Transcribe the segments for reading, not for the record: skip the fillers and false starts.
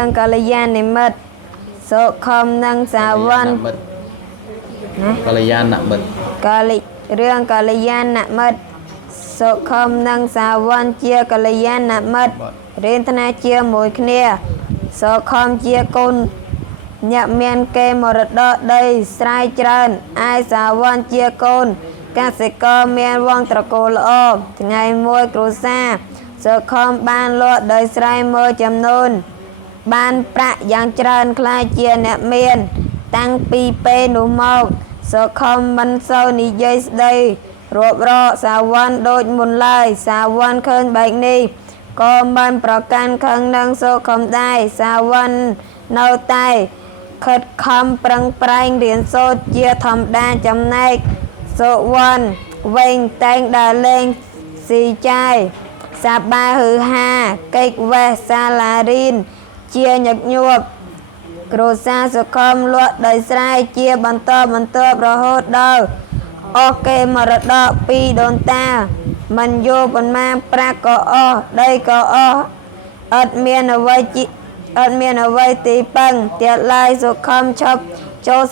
Đang có là gian này mất số không năng xà văn có là gian nặng bật có lý riêng có là gian nặng mất số không năng xà văn chia có là gian nặng mất riêng thân ai chia mỗi kia số không chia côn nhận miền kê một đợt đây sai trơn ai xà văn chia côn các sẽ có miền vong trà cô lỗ ngày môi cửu xa số không ban lộ đời sai mơ chấm nôn ban pra yang trơn khai chia nẹt miền tăng pi pe nụ màu số không bắn sâu ní dây đây rộp rọ xà văn đôi một lời xà văn khơn bệnh ni có banប្រកាន់ខឹងនឹងសូខំដែរសាវណ្ណនៅតែខិតខំប្រឹងប្រែងរៀនសូត្រជាធម្មតាចំណែកសុវណ្ណវិញតែងដើរលេងស៊ីចាយសាបាហឺហាកិច្ចវេះសាឡារីនជាញឹកញាប់គ្រួសារសុខំលក់ដោយស្រែជាបន្តរហូតដល់អស់គេមរតកពីដូនតាមិនយកប៉ុន្មានប្រាក់ក៏អស់ដីក៏អស់អត់មានអ្វីទីពឹងទៀតឡើយសុខំឈប់ចូល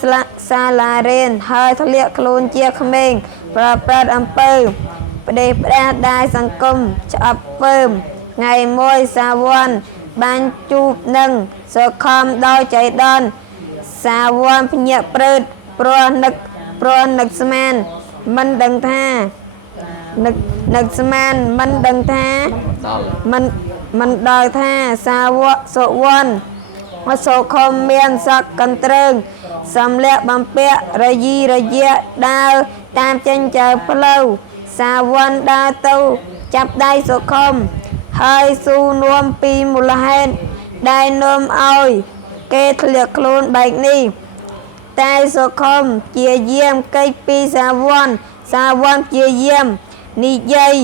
សាលារៀនហើយធ្លាក់ខ្លួនជាក្មេងប្រព្រឹត្តអំពើផ្ដេសផ្ដាសដែរសង្គមឆ្អប់ពើមថ្ងៃមួយសាវណ្ណបានជួបនឹងសុខំដោយចៃដន្យសាវណ្ណភ្ញាក់ព្រឺតព្រោះនឹកស្មានមិនដឹងថានឹកស្មានមិនដឹងថាមិនដល់ថាសាវកសុវណ្ណសុខមមានសក្កន្ទ្រើងសម្លៀកបំពាក់រយីរយៈដើរតាមចិញ្ចើផ្លូវសាវណ្ណដើរទៅចាប់ដៃសុខមហើយសួរនាំពីមូលហេតុដែលនាំឲ្យគេធ្លាក់ខ្លួនបែបនេះតែសុខមជាយាមកិច្ចពីសាវណ្ណជាយាមនិយាយ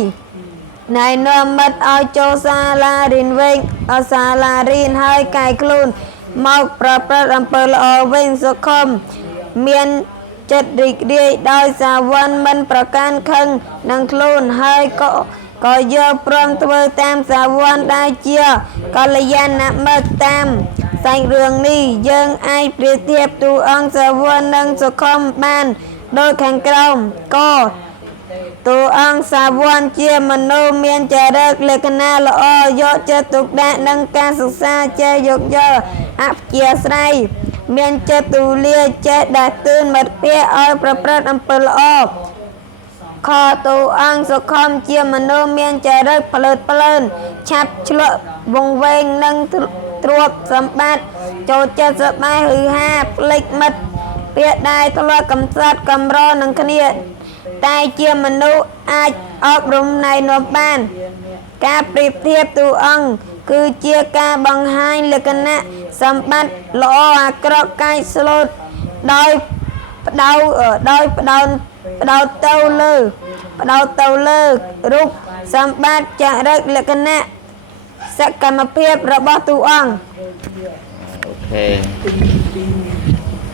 ណែនាំមិត្តឲ្យចូលសាលារៀនវិញអសាលារៀនហើយកែខ្លួនមកប្រព្រឹត្តអំពើល្អវិញសុខមមានចិត្តរីករាយដោយសាវណ្ណមិនប្រកាន់ខឹងនឹងខ្លួនហើយក៏យកព្រមធ្វើតាមសាវណ្ណដែលជាកល្យាណមិត្តតាមសាច់រឿងនេះយើងអាចប្រៀបធៀបតួអង្គសាវណ្ណនិងសុខមបានដោយខាងក្រោមក៏តួអង្គសាវណ្ណជាមនុស្សមានចរិតលក្ខណៈល្អយកចិត្តទុកដាក់នឹងការសិក្សាចេះយោគយល់អព្យាស្រ័យមានចិត្តទូលាយចេះដាស់តឿនមិត្តភក្តិឲ្យប្រព្រឹត្តអំពើល្អខតួអង្គសុខមជាមនុស្សមានចរិតផ្លើតផ្លើនឆាប់ឆ្លក់វង្វេងនឹងទ្រព្យសម្បត្តិចូលចិត្តសប្បាយហឺហាផ្លេចមិត្តភក្តិដែលធ្លាប់កំសត់កំរនឹងគ្នាតែជាមនុស្សអាចអប់រំណែនាំបានការប្រៀបធៀបតួអង្គគឺជាការបង្ហាញលក្ខណៈសម្បត្តិល្អអាក្រក់កាយស្លូតដោយផ្ដោតទៅលើរូបសម្បត្តិចរិតលក្ខណៈសកម្មភាពរបស់តួអង្គអូខេ